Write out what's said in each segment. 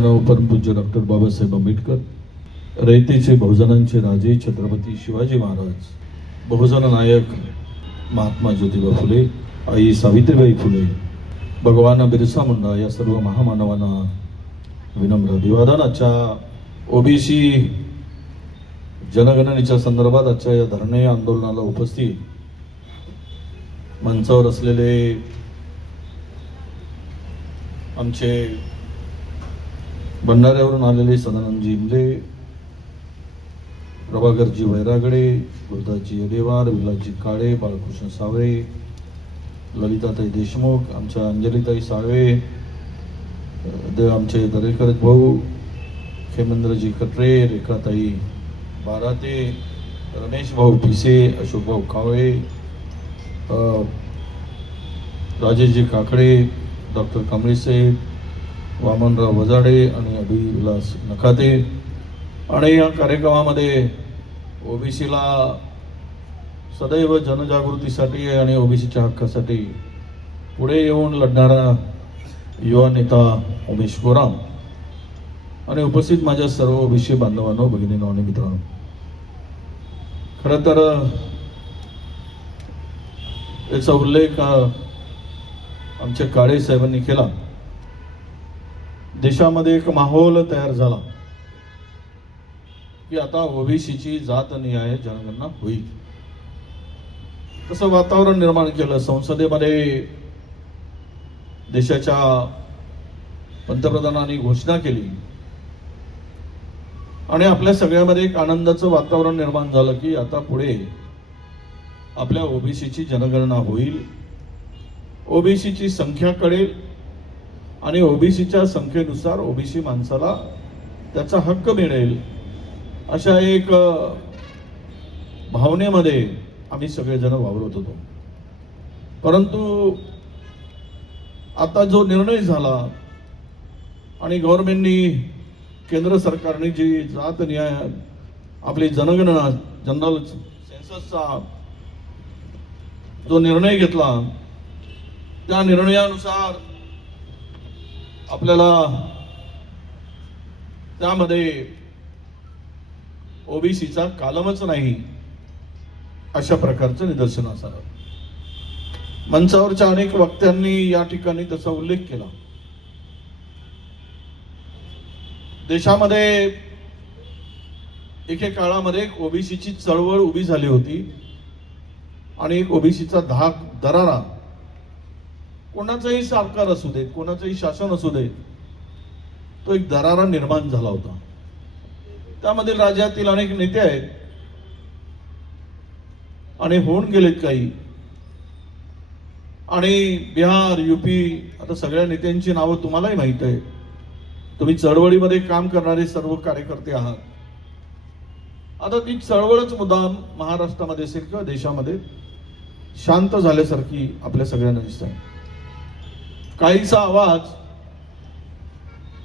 मानव परमपूज्य डॉक्टर बाबासाहेब आंबेडकर, रयतेचे बहुजनांचे राजे छत्रपती शिवाजी महाराज, बहुजन नायक महात्मा ज्योतिबा फुले, आई सावित्रीबाई फुले, भगवान बिरसा मुंडा या सर्व महामानवांना विनम्र अभिवादन. आजच्या ओबीसी जनगणनेच्या संदर्भात आजच्या या धरणे आंदोलनाला उपस्थित मंचावर असलेले आमचे भंडाऱ्यावरून आलेले सदानंदजी इंगले, प्रभाकरजी वैरागडे, गुरुदासजी अडेवार, विलासजी काळे, बाळकृष्ण सावळे, ललिताताई देशमुख, आमच्या अंजलीताई साळवे, आमचे दरेकर भाऊ, खेमेंद्रजी कटरे, रेखाताई बाराते, रमेश भाऊ पिसे, अशोक भाऊ कावळे, राजेशजी काकडे, डॉक्टर कांबळेसाहेब, वामनराव वजाडे आणि अभिविलास नखाते. आणि या कार्यक्रमामध्ये ओबीसीला सदैव जनजागृतीसाठी आणि ओबीसीच्या हक्कासाठी पुढे येऊन लढणारा युवा नेता उमेश गोराम आणि उपस्थित माझ्या सर्व ओबीसी बांधवांनो, भगिनींनो आणि मित्रांनो, खरं तर याचा उल्लेख आमच्या काळे साहेबांनी केला. देशामध्ये एक माहोल तयार झाला की आता ओबीसीची जातनिहाय जनगणना होईल. तसं वातावरण निर्माण केलं. संसदेमध्ये देशाच्या पंतप्रधानांनी घोषणा केली आणि आपल्या सगळ्यामध्ये एक आनंदाचं वातावरण निर्माण झालं की आता पुढे आपल्या ओबीसीची जनगणना होईल, ओबीसीची संख्या कळेल आणि ओबीसीच्या संख्येनुसार ओबीसी माणसाला त्याचा हक्क मिळेल, अशा एक भावनेमध्ये आम्ही सगळेजण वावरत होतो. परंतु आता जो निर्णय झाला आणि गव्हर्नमेंटनी, केंद्र सरकारने जी जात न्याय आपली जनगणना जनरल सेन्ससचा जो निर्णय घेतला, त्या निर्णयानुसार आपल्याला त्यामध्ये ओबीसीचा कालमच नाही अशा प्रकारचं निदर्शनास आलं. मंचावरच्या अनेक वक्त्यांनी या ठिकाणी त्याचा उल्लेख केला. देशामध्ये एके काळामध्ये एक ओबीसीची चळवळ उभी झाली होती आणि एक ओबीसीचा धाक, दरारा, कोणाचंही सरकार असू दे, कोणाचंही शासन असू दे, तो एक दरारा निर्माण झाला होता. त्यामध्ये राज्यातील अनेक नेते आहेत आणि होऊन गेलेत काही, आणि बिहार, यूपी, आता सगळ्या नेत्यांची नावं तुम्हालाही माहित आहे. तुम्ही चळवळीमध्ये काम करणारे सर्व कार्यकर्ते आहात. आता ती चळवळच मुद्दाम महाराष्ट्रामध्ये असेल किंवा देशामध्ये शांत झाल्यासारखी आपल्या सगळ्यांना दिसत आहे. काहीचा आवाज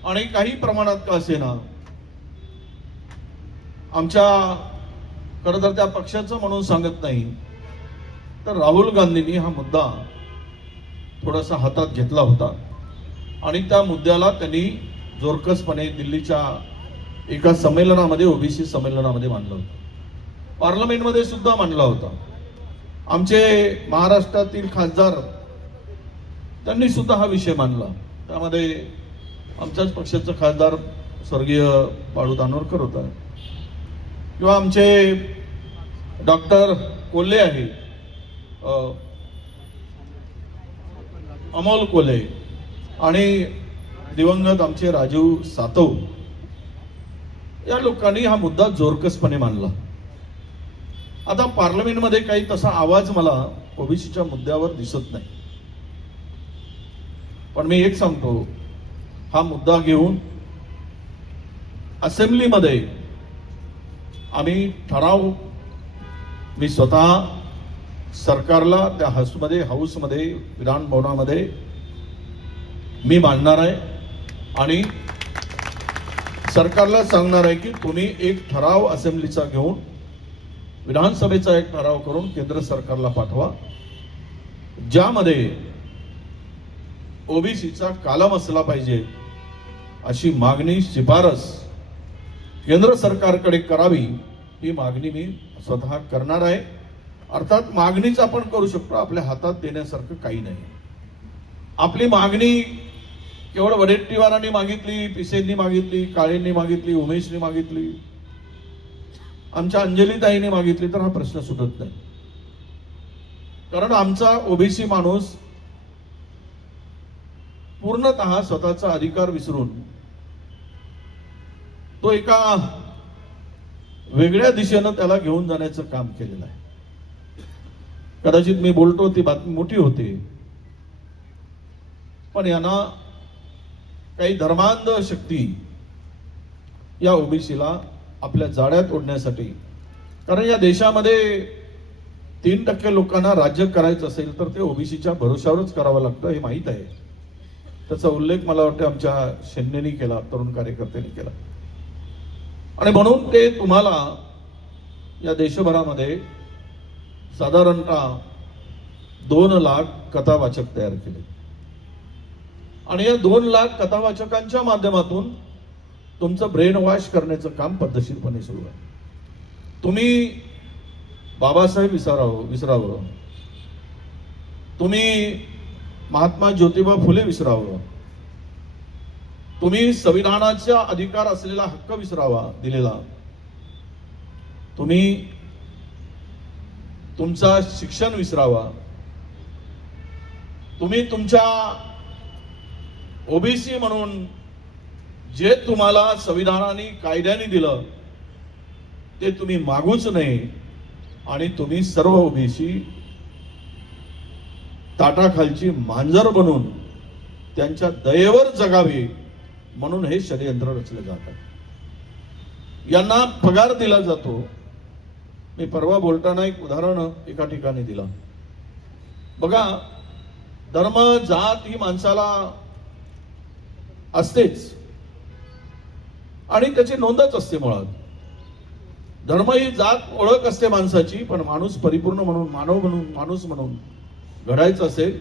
आणि काही प्रमाणात का असेना आमच्या, खरं तर त्या पक्षाचं म्हणून सांगत नाही, तर राहुल गांधींनी हा मुद्दा थोडासा हातात घेतला होता आणि त्या मुद्द्याला त्यांनी जोरकसपणे दिल्लीच्या एका संमेलनामध्ये, ओबीसी संमेलनामध्ये मांडलं होतं. पार्लमेंटमध्ये सुद्धा मांडला होता. आमचे महाराष्ट्रातील खासदार त्यांनी सुद्धा हा विषय मांडला. त्यामध्ये आमच्याच पक्षाचा खासदार स्वर्गीय बाळू धानोरकर होता, किंवा आमचे डॉक्टर कोल्हे आहे, अमोल कोल्हे, आणि दिवंगत आमचे राजीव सातव, या लोकांनी हा मुद्दा जोरकसपणे मांडला. आता पार्लमेंटमध्ये काही तसा आवाज मला ओबीसीच्या मुद्द्यावर दिसत नाही. पण मी एक सांगतो, हा मुद्दा घेऊन असेंब्लीमध्ये आम्ही ठराव, मी स्वतः सरकारला त्या हाऊसमध्ये विधान भवनामध्ये मी मांडणार आहे आणि सरकारला सांगणार आहे की तुम्ही एक ठराव असेंब्लीचा घेऊन, विधानसभेचा एक ठराव करून केंद्र सरकारला पाठवा, ज्यामध्ये ओबीसीचा कालम असला पाहिजे अशी मागणी शिफारस केंद्र सरकारकडे करावी, ही मागणी मी स्वतः करणार आहे. अर्थात मागणीच आपण करू शकतो, आपल्या हातात देण्यासारखं काही नाही. आपली मागणी केवळ वडेट्टीवारांनी मागितली, पिसेंनी मागितली, काळेंनी मागितली, उमेशनी मागितली, आमच्या अंजलीताईंनी मागितली तर हा प्रश्न सुटत नाही. कारण आमचा ओबीसी माणूस पूर्णतः स्वतःचा अधिकार विसरून तो एका वेगळ्या दिशेनं त्याला घेऊन जाण्याचं काम केलेलं आहे. कदाचित मी बोलतो ती बातमी मोठी होती, पण यांना काही धर्मांध शक्ती या ओबीसीला आपल्या जाळ्यात ओढण्यासाठी, कारण या देशामध्ये 3% लोकांना राज्य करायचं असेल तर ते ओबीसीच्या भरोशावरच करावं लागतं, हे माहीत आहे. त्याचा उल्लेख मला वाटतं आमच्या शेन्नेनी केला, तरुण कार्यकर्त्यांनी केला. आणि म्हणून ते तुम्हाला या देशभरामध्ये साधारणतः 2 लाख कथावाचक तयार केले आणि या 2 लाख कथावाचकांच्या माध्यमातून तुमचं ब्रेन वॉश करण्याचं काम पद्धतशीरपणे सुरू आहे. तुम्ही बाबासाहेब विसरावं, तुम्ही महात्मा ज्योतिबा फुले विसरावं, तुम्ही संविधानाचा अधिकार असलेला हक्क विसरावा दिलेला, तुम्ही तुमचा शिक्षण विसरावा, तुम्ही तुमच्या ओबीसी म्हणून जे तुम्हाला संविधानाने कायद्याने दिलं ते तुम्ही मागूच नये आणि तुम्ही सर्व ओबीसी ताटाखालची मांजर बनून त्यांच्या दयेवर जगावे म्हणून हे षडयंत्र रचले जातात. यांना पगार दिला जातो. मी परवा बोलताना एक उदाहरण एका ठिकाणी दिलं. बघा, धर्म जात ही माणसाला असतेच आणि त्याची नोंदच असते. मुळात धर्म ही जात ओळख असते माणसाची, पण माणूस परिपूर्ण म्हणून, मानव म्हणून, माणूस म्हणून घडायचं असेल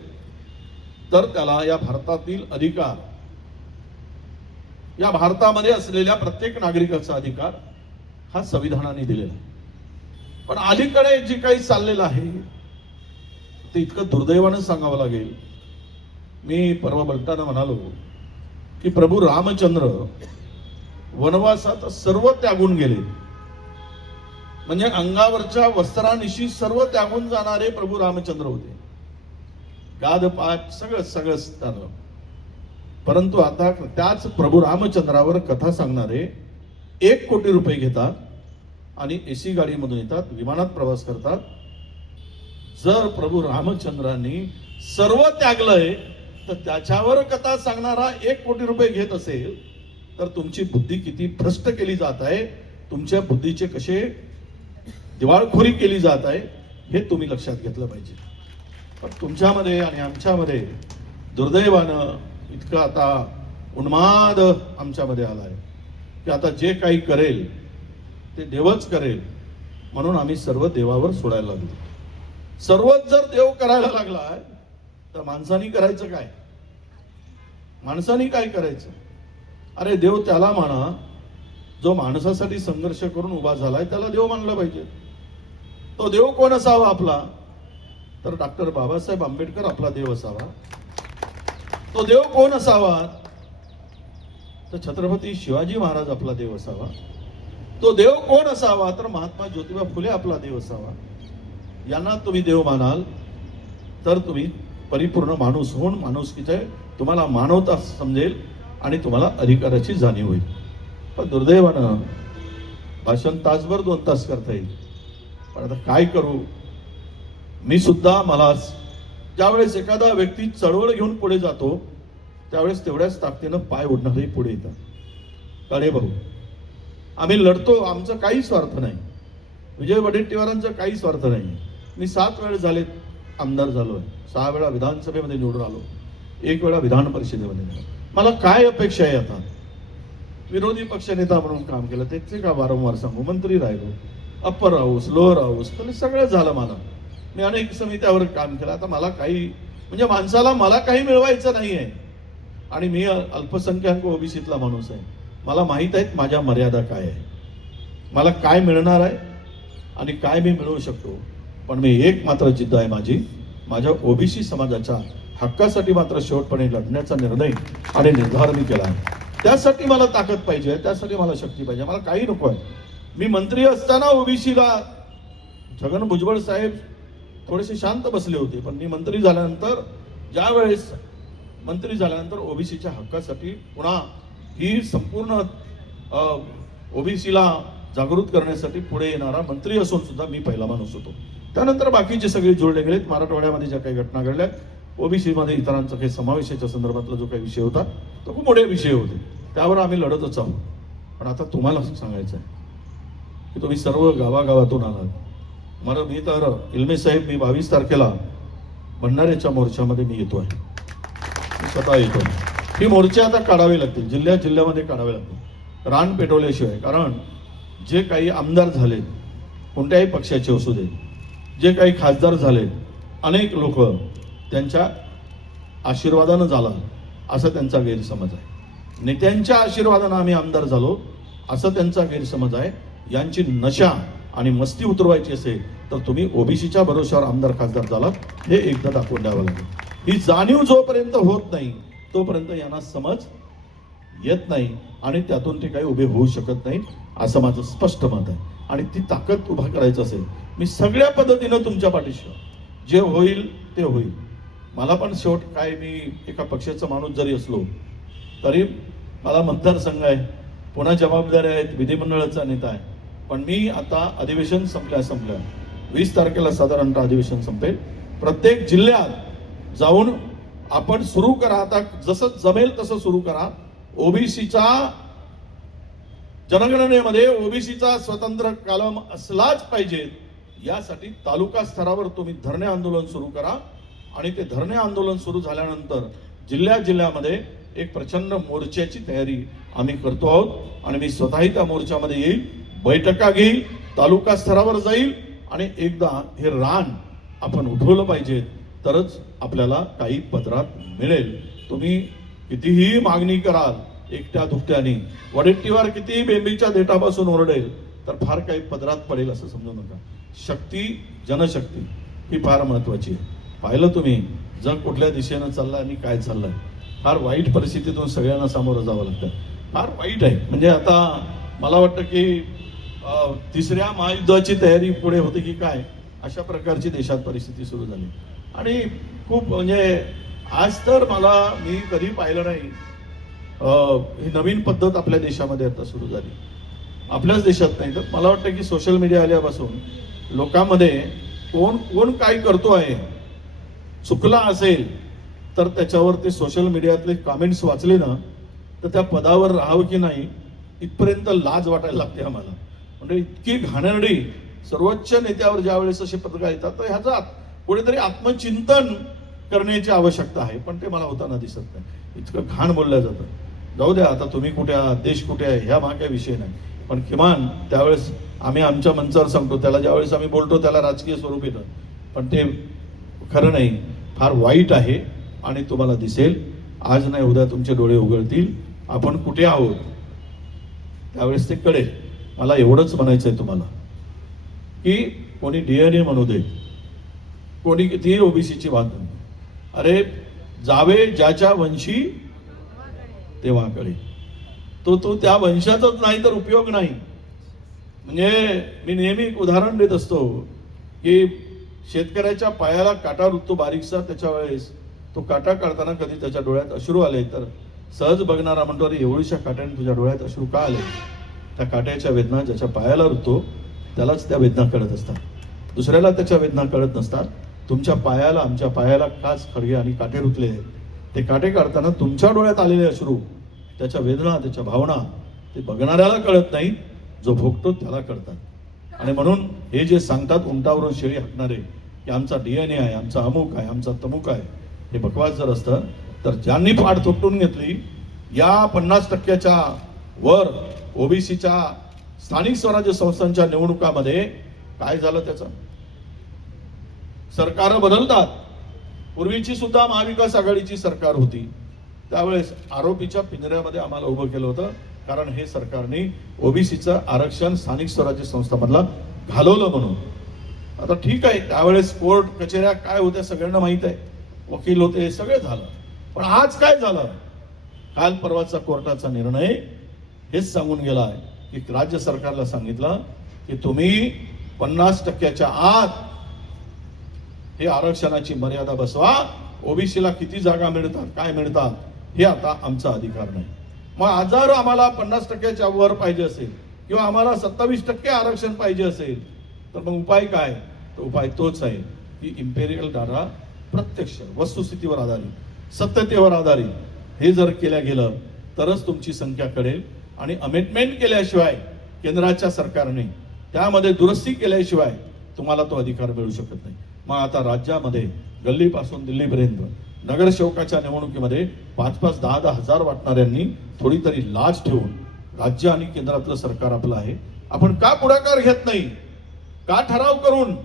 तर त्याला या भारतातील अधिकार, या भारतामध्ये असलेल्या प्रत्येक नागरिकाचा अधिकार हा संविधानाने दिलेला आहे. पण अलीकडे जे काही चाललेलं आहे ते इतकं दुर्दैवानं सांगावं लागेल. मी परवा बोलताना म्हणालो की प्रभू रामचंद्र वनवासात सर्व त्यागून गेले, म्हणजे अंगावरच्या वस्त्रानिशी सर्व त्यागून जाणारे प्रभू रामचंद्र होते. गादपात सगळं झालं. परंतु आता त्याच प्रभू रामचंद्रावर कथा सांगणारे 1 कोटी रुपये घेतात आणि एसी गाडीमधून येतात, विमानात प्रवास करतात. जर प्रभू रामचंद्रांनी सर्व त्यागलंय तर त्याच्यावर कथा सांगणारा 1 कोटी रुपये घेत असेल तर तुमची बुद्धी किती भ्रष्ट केली जात आहे, तुमच्या बुद्धीचे कसे दिवाळखोरी केली जात आहे हे तुम्ही लक्षात घेतलं पाहिजे. पण तुमच्यामध्ये आणि आमच्यामध्ये दुर्दैवानं इतकं आता उन्माद आमच्यामध्ये आलाय की आता जे काही करेल ते देवच करेल म्हणून आम्ही सर्व देवावर सोडायला लागलो. सर्वच जर देव करायला लागला तर माणसानी करायचं काय? माणसानी काय करायचं? अरे देव त्याला म्हणा जो माणसासाठी संघर्ष करून उभा झालाय, त्याला देव मानलं पाहिजे. तो देव कोण असावा आपला? तर डॉक्टर बाबासाहेब आंबेडकर आपला देव असावा. तो देव कोण असावा? तर छत्रपती शिवाजी महाराज आपला देव असावा. तो देव कोण असावा? तर महात्मा ज्योतिबा फुले आपला देव असावा. यांना तुम्ही देव मानाल तर तुम्ही परिपूर्ण माणूस होऊन माणुसकीचे तुम्हाला मानवता समजेल आणि तुम्हाला अधिकाराची जाणीव होईल. पण दुर्दैवानं भाषण तासभर 2 तास करता येईल, पण आता काय करू? मी सुद्धा मला ज्यावेळेस एखादा व्यक्ती चळवळ घेऊन पुढे जातो त्यावेळेस तेवढ्याच ताकदीनं पाय ओढणारही पुढे येतात. काळे भाऊ, आम्ही लढतो, आमचा काही स्वार्थ नाही. विजय वडेट्टीवारांचा काही स्वार्थ नाही. मी 7 वेळा झाले आमदार झालोय, 6 वेळा विधानसभेमध्ये निवडून आलो, 1 वेळा विधान परिषदेमध्ये. मला काय अपेक्षा आहे? आता विरोधी पक्षनेता म्हणून काम केलं त्याचे का वारंवार सांगू? मंत्री राहिलो, अप्पर हाऊस, लोअर हाऊस, सगळं झालं मला. मी अनेक समित्यावर काम केलं. आता मला काही म्हणजे माणसाला मला काही मिळवायचं नाहीये. आणि मी अल्पसंख्याक ओबीसीतला माणूस आहे. मला माहीत आहेत माझ्या मर्यादा काय आहे, मला काय मिळणार आहे आणि काय मी मिळवू शकतो. पण मी एक मात्र जिद्द आहे माझी, माझ्या ओबीसी समाजाच्या हक्कासाठी मात्र शेवटपणे लढण्याचा निर्णय आणि निर्धार मी केला आहे. त्यासाठी मला ताकद पाहिजे, त्यासाठी मला शक्ती पाहिजे, मला काही नको आहे. मी मंत्री असताना ओबीसीला छगन भुजबळ साहेब थोडेसे शांत बसले होते, पण मी मंत्री झाल्यानंतर ज्यावेळेस मंत्री झाल्यानंतर ओबीसीच्या हक्कासाठी पुन्हा ही संपूर्ण ओबीसीला जागृत करण्यासाठी पुढे येणारा मंत्री असून सुद्धा मी पहिला माणूस होतो. त्यानंतर बाकीचे सगळे जुळले गेलेत. मराठवाड्यामध्ये ज्या काही घटना घडल्या, ओबीसीमध्ये इतरांचा काही समावेशाच्या संदर्भातला जो काही विषय होता तो खूप मोठे विषय होते, त्यावर आम्ही लढतच आहोत. पण आता तुम्हाला सांगायचं आहे की तुम्ही सर्व गावागावातून आलात. मला मी तर इल्मे साहेब, मी 22 तारखेला भंडाऱ्याच्या मोर्चामध्ये मी येतो आहे, मी स्वतः येतो. ही मोर्चे आता काढावे लागतील, जिल्ह्यामध्ये काढावे लागतील, रान पेटवल्याशिवाय. कारण जे काही आमदार झाले, कोणत्याही पक्षाचे असू दे, जे काही खासदार झाले, अनेक लोक त्यांच्या आशीर्वादानं झाला असा त्यांचा गैरसमज आहे. नेत्यांच्या आशीर्वादानं आम्ही आमदार झालो असा त्यांचा गैरसमज आहे. यांची नशा आणि मस्ती उतरवायची असेल तर तुम्ही ओबीसीच्या भरोश्यावर आमदार खासदार झाला हे एकदा दाखवून द्यावं लागेल. ही जाणीव जोपर्यंत होत नाही तोपर्यंत यांना समज येत नाही आणि त्यातून ते काही उभे होऊ शकत नाही, असं माझं स्पष्ट मत आहे. आणि ती ताकद उभा करायचं असेल, मी सगळ्या पद्धतीनं तुमच्या पाठीशी, जे होईल ते होईल. मला पण शेवट काय, मी एका पक्षाचा माणूस जरी असलो तरी मला मतदारसंघ आहे, पुन्हा जबाबदारी आहेत, विधिमंडळाचा नेता आहे. पण मी आता अधिवेशन संपल्या 20 तारखेला साधारणतः अधिवेशन संपेल. प्रत्येक जिल्ह्यात जाऊन आपण सुरू करा, आता जसं जमेल तसं सुरू करा. ओबीसीचा जनगणनेमध्ये ओबीसीचा स्वतंत्र कलम असलाच पाहिजे, यासाठी तालुका स्तरावर तुम्ही धरणे आंदोलन सुरू करा. आणि ते धरणे आंदोलन सुरू झाल्यानंतर जिल्ह्यामध्ये एक प्रचंड मोर्चाची तयारी आम्ही करतो आहोत. आणि मी स्वतःही त्या मोर्चामध्ये येईल, बैठका घेईल, तालुका स्तरावर जाईल आणि एकदा हे रान आपण उठवलं पाहिजे, तरच आपल्याला काही पदरात मिळेल. तुम्ही कितीही मागणी कराल एकट्या दुकट्याने, वडेट्टीवार कितीही बेंबीच्या देठापासून ओरडेल तर फार काही पदरात पडेल असं समजू नका. शक्ती, जनशक्ती ही फार महत्वाची आहे. पाहिलं तुम्ही जग कुठल्या दिशेनं चाललं आणि काय चाललंय. फार वाईट परिस्थितीतून सगळ्यांना सामोरं जावं लागतं, फार वाईट आहे. म्हणजे आता मला वाटतं की तिसऱ्या महायुद्धाची तयारी पुढे होते की काय, अशा प्रकारची देशात परिस्थिती सुरू झाली. आणि खूप म्हणजे आज तर मी कधी पाहिलं नाही ही नवीन पद्धत आपल्या देशामध्ये आता सुरू झाली. आपल्याच देशात नाही तर मला वाटतं की सोशल मीडिया आल्यापासून लोकांमध्ये कोण काय करतो आहे, चुकला असेल तर त्याच्यावर ते सोशल मीडियातले कमेंट्स वाचले ना तर त्या पदावर राहावं की नाही इथपर्यंत लाज वाटायला लागते आम्हाला. म्हणजे इतकी घाणेरडी सर्वोच्च नेत्यावर ज्या वेळेस असे पत्रकार येतात तर ह्याचा कुठेतरी आत्मचिंतन करण्याची आवश्यकता आहे, पण ते मला होताना दिसत नाही. इतकं घाण बोललं जातं. जाऊ द्या, आता तुम्ही कुठे आहात, देश कुठे आहे, ह्या काही विषय नाही. पण किमान त्यावेळेस आम्ही आमच्या मंचावर सांगतो, त्याला ज्यावेळेस आम्ही बोलतो त्याला राजकीय स्वरूप येतं, पण ते खरं नाही, फार वाईट आहे. आणि तुम्हाला दिसेल, आज नाही उद्या तुमचे डोळे उघडतील, आपण कुठे आहोत त्यावेळेस ते कळेल. मला एवढंच म्हणायचं आहे तुम्हाला की कोणी डीएनए म्हणू दे, कोणी कितीही ओबीसीची बात म्हणू, अरे जावे ज्याच्या वंशी तेव्हा कळे. तो त्या वंशाचाच नाही तर उपयोग नाही. म्हणजे मी नेहमी एक उदाहरण देत असतो की शेतकऱ्याच्या पायाला काटा रुततो बारीकसा, त्याच्या वेळेस तो काटा काढताना कधी त्याच्या डोळ्यात अश्रू आले तर सहज बघणारा म्हणतो, अरे एवढीशा काट्याने तुझ्या डोळ्यात अश्रू का आले. त्या काट्याच्या वेदना ज्याच्या पायाला रुततो त्यालाच त्या वेदना कळत असतात, दुसऱ्याला त्याच्या वेदना कळत नसतात. तुमच्या पायाला, आमच्या पायाला काच, खडगे आणि काटे रुतले आहेत. ते काटे काढताना तुमच्या डोळ्यात आलेले अश्रू, त्याच्या वेदना, त्याच्या भावना ते बघणाऱ्याला कळत नाही, जो भोगतो त्याला कळतात. आणि म्हणून हे जे सांगतात उंटावरून शेळी हाकणारे की आमचा डीएनए आहे, आमचा अमुक आहे, आमचा तमुक आहे, हे बकवास जर असतं तर ज्यांनी पाठ थोपटून घेतली या 50% वर ओबीसीच्या स्थानिक स्वराज्य संस्थांच्या निवडणुकामध्ये काय झालं त्याचं. सरकार बदलतात. पूर्वीची सुद्धा महाविकास आघाडीची सरकार होती, त्यावेळेस आरोपीच्या पिंजऱ्यामध्ये आम्हाला उभं केलं होतं, कारण हे सरकारने ओबीसीचं आरक्षण स्थानिक स्वराज्य संस्थामधला घालवलं म्हणून. आता ठीक आहे, त्यावेळेस कोर्ट कचेऱ्या काय होत्या सगळ्यांना माहित आहे, वकील होते, हे सगळं झालं. पण आज काय झालं? काल परवाचा कोर्टाचा निर्णय हेच सांगून गेला आहे की राज्य सरकारला सांगितलं की तुम्ही 50% आत हे आरक्षणाची मर्यादा बसवा. ओबीसीला किती जागा मिळतात, काय मिळतात, हे आता आमचा अधिकार नाही. मग जर आम्हाला 50% वर पाहिजे असेल किंवा आम्हाला 27% आरक्षण पाहिजे असेल, तर मग उपाय काय? तर उपाय तोच आहे की इम्पेरियल डाटा प्रत्यक्ष वस्तुस्थितीवर आधारित, सत्यतेवर आधारित हे जर केल्या गेलं तरच तुमची संख्या कळेल. आणि अमेंडमेंट केल्याशिवाय केंद्राच्या सरकारने त्यामध्ये दुरुस्ती केल्याशिवाय तुम्हाला तो अधिकार मिळू शकत नाही. मग आता राज्यामध्ये गल्लीपासून दिल्लीपर्यंत नगरसेवकाच्या निवडणुकीमध्ये 5-5, 10-10 हजार वाटणाऱ्यांनी थोडी तरी लाज ठेवून राज्य आणि केंद्रातलं सरकार आपलं आहे, आपण का पुढाकार घेत नाही, का ठराव करून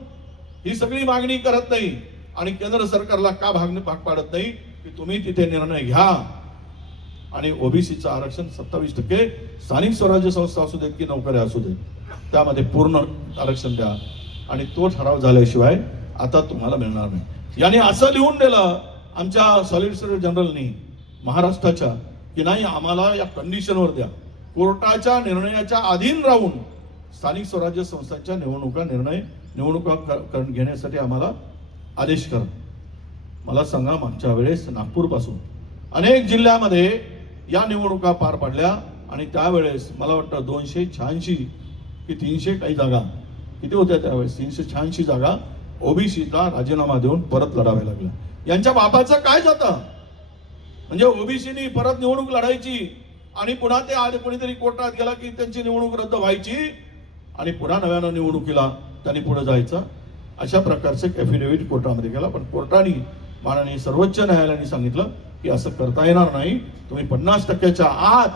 ही सगळी मागणी करत नाही आणि केंद्र सरकारला का भाग पाडत नाही की तुम्ही तिथे निर्णय घ्या आणि ओबीसीचं आरक्षण 27%, स्थानिक स्वराज्य संस्था असू देत की नोकऱ्या असू देत, त्यामध्ये पूर्ण आरक्षण द्या. आणि तो ठराव झाल्याशिवाय आता तुम्हाला मिळणार नाही. याने असं लिहून दिलं आमच्या सॉलिसिटर जनरलनी महाराष्ट्राच्या की नाही, आम्हाला या कंडिशनवर द्या, कोर्टाच्या निर्णयाच्या अधीन राहून स्थानिक स्वराज्य संस्थांच्या निवडणुका घेण्यासाठी आम्हाला आदेश करा. मला सांगा, मागच्या वेळेस नागपूरपासून अनेक जिल्ह्यामध्ये या निवडणुका पार पडल्या आणि त्यावेळेस मला वाटतं 286 की 300 काही जागा किती होत्या त्यावेळेस, 386 जागा ओबीसीला राजीनामा देऊन परत लढाव्या लागल्या. यांच्या बापाचं काय जातं? म्हणजे ओबीसीनी परत निवडणूक लढायची आणि पुन्हा ते आज कोणीतरी कोर्टात गेला की त्यांची निवडणूक रद्द व्हायची आणि पुन्हा नव्यानं निवडणुकीला त्यांनी पुढे जायचं. अशा प्रकारचे ॲफिडेव्हिट कोर्टामध्ये गेला. पण कोर्टाने, माननीय सर्वोच्च न्यायालयाने सांगितलं की असं करता येणार नाही, तुम्ही 50% आत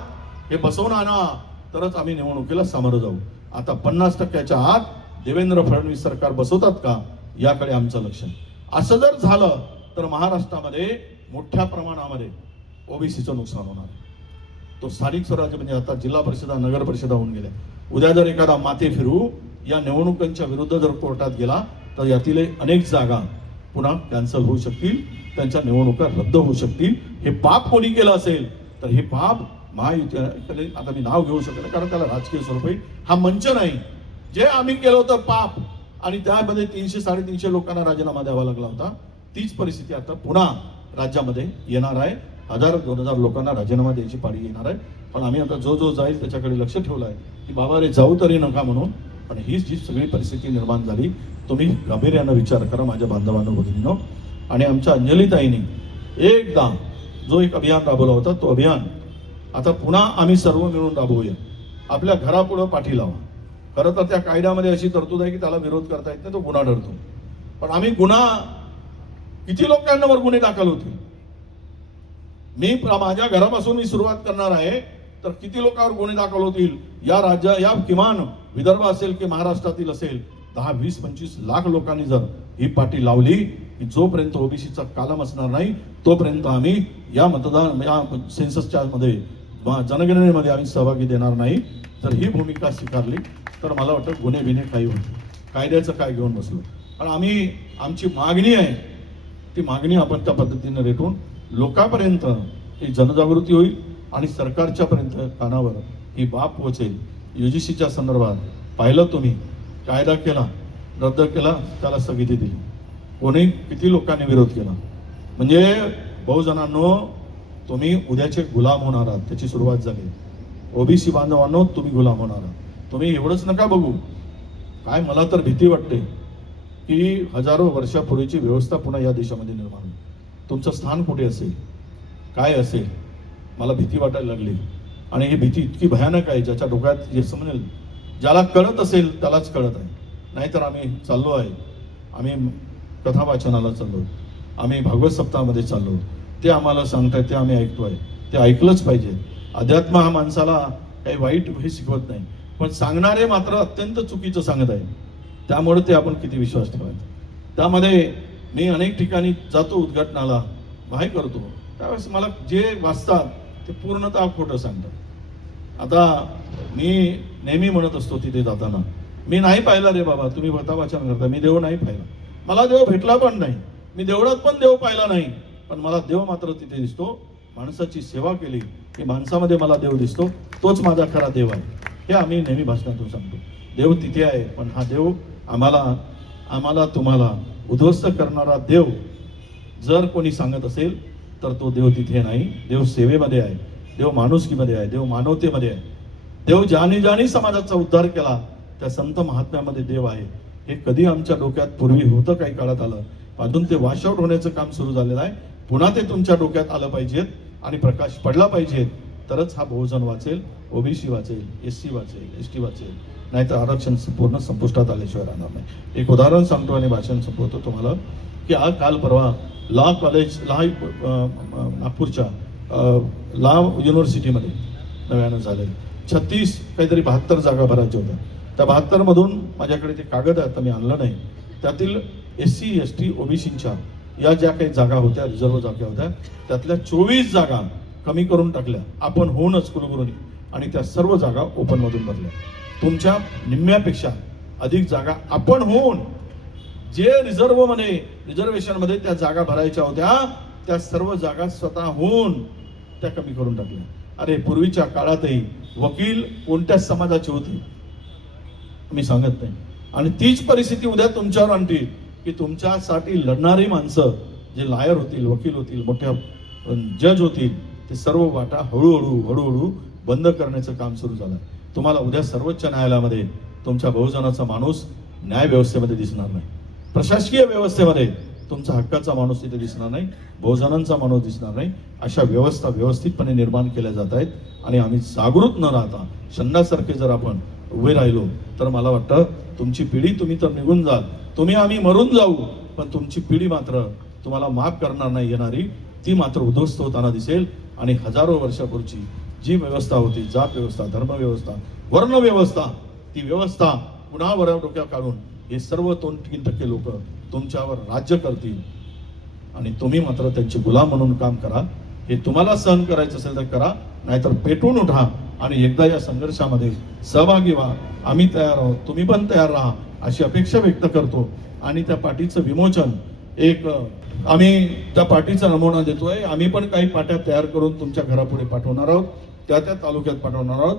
हे बसवून आणा तरच आम्ही निवडणुकीला सामोरं जाऊ. आता 50% आत देवेंद्र फडणवीस सरकार बसवतात का, याकडे आमचं लक्ष. असं जर झालं तर महाराष्ट्रामध्ये मोठ्या प्रमाणामध्ये ओबीसीचं नुकसान होणार. तो स्थानिक स्वराज्य म्हणजे आता जिल्हा परिषदा, नगर परिषदा होऊन गेल्या. उद्या जर एखादा माते फिरू या निवडणुकांच्या विरुद्ध जर कोर्टात गेला तर यातील अनेक जागा पुन्हा कॅन्सल होऊ शकतील, त्यांच्या निवडणुका रद्द होऊ शकतील. हे पाप कोणी केलं असेल तर हे पाप महायुती, आता मी नाव घेऊ शकत नाही कारण त्याला राजकीय स्वरूप आहे, हा मंच नाही. जे आम्ही केलं होतं पाप आणि त्यामध्ये 300-350 लोकांना राजीनामा द्यावा लागला होता, तीच परिस्थिती आता पुन्हा राज्यामध्ये येणार आहे. 1000-2000 लोकांना राजीनामा द्यायची पाळी येणार आहे. पण आम्ही आता जो जाईल त्याच्याकडे लक्ष ठेवलं आहे की बाबा रे जाऊ तरी नका म्हणून. पण हीच जी सगळी परिस्थिती निर्माण झाली, तुम्ही गांभीर्यानं विचार करा माझ्या बांधवांनो, भगिनींनो. आणि आमच्या अंजलीताईंनी एकदा जो एक अभियान राबवला होता, तो अभियान आता पुन्हा आम्ही सर्व मिळून राबवूया. आपल्या घरापुढं पाठी लावा. खरं तर त्या कायद्यामध्ये अशी तरतूद आहे की त्याला विरोध करता येत नाही, तो गुन्हा ठरतो. पण आम्ही किती लोकांवर गुन्हे दाखल होतील, माझ्या घरापासून मी सुरुवात करणार आहे तर किती लोकांवर गुन्हे दाखल होतील या किमान विदर्भ असेल की महाराष्ट्रातील असेल 10-20-25 लाख लोकांनी जर ही पाठी लावली की जोपर्यंत ओबीसीचा कालम असणार नाही तोपर्यंत आम्ही या सेन्ससच्या मध्ये जनगणनेमध्ये आम्ही सहभागी देणार नाही. तर ही भूमिका स्वीकारली तर मला वाटतं गुन्हे बिन्हे काही होते. कायद्याचं काय घेऊन बसलो. पण आमची मागणी आहे, ती मागणी आपण त्या पद्धतीने रेटून लोकांपर्यंत ही जनजागृती होईल आणि सरकारच्या पर्यंत कानावर ही बाब पोहोचेल. UGCच्या संदर्भात पाहिलं तुम्ही, कायदा केला, रद्द केला, त्याला स्थगिती दिली, कोणी किती लोकांनी विरोध केला. म्हणजे बहुजनांनो, तुम्ही उद्याचे गुलाम होणार आहात, त्याची सुरुवात झाली. ओबीसी बांधवांनो, तुम्ही गुलाम होणार आहात. तुम्ही एवढंच नका बघू. काय मला तर भीती वाटते की हजारो वर्षापूर्वीची व्यवस्था पुन्हा या देशामध्ये निर्माण होईल. तुमचं स्थान कुठे असेल, काय असेल, मला भीती वाटायला लागली. आणि ही भीती इतकी भयानक आहे, ज्याच्या डोक्यात जे समजेल, ज्याला कळत असेल त्यालाच कळत आहे. नाहीतर आम्ही चाललो आहे, आम्ही कथा वाचनाला चाललो, आम्ही भागवत सप्ताहामध्ये चाललो, ते आम्हाला सांगताय ते आम्ही ऐकतोय, ते ऐकलंच पाहिजे. अध्यात्म हा माणसाला काही वाईट हे शिकवत नाही, पण सांगणारे मात्र अत्यंत चुकीचं सांगत आहे. त्यामुळे ते आपण किती विश्वास ठेवायचा. त्यामध्ये मी अनेक ठिकाणी जातो, उद्घाटनाला बाहेर करतो, त्यावेळेस मला जे वाचतात ते पूर्णतः खोटं सांगतात. आता मी नेहमी म्हणत असतो तिथे जाताना, मी नाही पाहिला रे बाबा, तुम्ही वाचन करता, मी देव नाही पाहिला, मला देव भेटला पण नाही, मी देवळात पण देव पाहिला नाही, पण मला देव मात्र तिथे दिसतो. माणसाची सेवा केली की माणसामध्ये मला देव दिसतो, तोच माझा खरा देव आहे. हे आम्ही नेहमी भाषणातून सांगतो. देव तिथे आहे, पण हा देव आम्हाला तुम्हाला उद्ध्वस्त करणारा देव जर कोणी सांगत असेल तर तो देव तिथे नाही. देव सेवेमध्ये आहे, देव माणुसकीमध्ये आहे, देव मानवतेमध्ये आहे. देव ज्यानी समाजाचा उद्धार केला त्या संत महात्म्यामध्ये देव आहे. हे कधी आमच्या डोक्यात पूर्वी होतं, काही काळात आलं, अजून ते वॉश आउट होण्याचं काम सुरू झालेलं आहे. पुन्हा ते तुमच्या डोक्यात आलं पाहिजेत आणि प्रकाश पडला पाहिजे, तरच हा बहुजन वाचेल, ओबीसी वाचेल, SC वाचेल, ST वाचेल, नाहीतर आरक्षण पूर्ण संपुष्टात आल्याशिवाय राहणार नाही. एक उदाहरण सांगतो आणि भाषण संपवतो तुम्हाला की काल परवा लॉ कॉलेज नागपूरच्या लॉ युनिव्हर्सिटीमध्ये नव्यानं झालेलं 36 काहीतरी 72 जागा भरायच्या होत्या. त्या 72 मधून माझ्याकडे ते कागद आहेत, मी आणलं नाही. त्यातील SC ST OBCच्या या ज्या काही जागा होत्या, रिझर्व्ह जागा होत्या, त्यातल्या 24 जागा कमी करून टाकल्या आपण होऊनच कुलगुरूंनी, आणि त्या सर्व जागा ओपन मधून भरल्या. तुमच्या निम्म्यापेक्षा अधिक जागा आपण होऊन जे रिझर्वेशन मध्ये त्या जागा भरायच्या होत्या त्या सर्व जागा स्वतः होऊन त्या कमी करून टाकल्या. अरे पूर्वीच्या काळातही वकील कोणत्या समाजाचे होते मी सांगत नाही, आणि तीच परिस्थिती उद्या तुमच्यावर आणतील की तुमच्यासाठी लढणारी माणसं जे लायर होतील, वकील होतील, मोठ्या जज होतील, ते सर्व वाटा हळूहळू बंद करण्याचं काम सुरू झालं. तुम्हाला उद्या सर्वोच्च न्यायालयामध्ये तुमच्या बहुजनाचा माणूस न्याय व्यवस्थेमध्ये दिसणार नाही, प्रशासकीय व्यवस्थेमध्ये तुमचा हक्काचा माणूस तिथे दिसणार नाही, बहुजनांचा माणूस दिसणार नाही. अशा व्यवस्था व्यवस्थितपणे निर्माण केल्या जात आहेत. आणि आम्ही जागृत न राहता शंडासारखे जर आपण उभे राहिलो तर मला वाटतं तुमची पिढी, तुम्ही तर निघून जाल, तुम्ही आम्ही मरून जाऊ, पण तुमची पिढी मात्र तुम्हाला माफ करणार नाही येणारी, ती मात्र उद्ध्वस्त होताना दिसेल. आणि हजारो वर्षापूर्वीची जी व्यवस्था होती, जात व्यवस्था, धर्म व्यवस्था, वर्ण व्यवस्था, ती व्यवस्था पुन्हा वर डोक्यावर काढून हे सर्व 2-3% लोक तुमच्यावर राज्य करतील आणि तुम्ही मात्र त्यांचे गुलाम म्हणून काम करा. हे तुम्हाला सहन करायचं असेल तर करा, नाहीतर पेटून उठा आणि एकदा या संघर्षामध्ये सहभागी व्हा. आम्ही तयार आहोत, तुम्ही पण तयार राहा अशी अपेक्षा व्यक्त करतो. आणि त्या पाठीचं विमोचन आम्ही त्या पाठीचा नमुना देतोय. आम्ही पण काही पाट्या तयार करून तुमच्या घरापुढे पाठवणार आहोत, त्या तालुक्यात पाठवणार आहोत.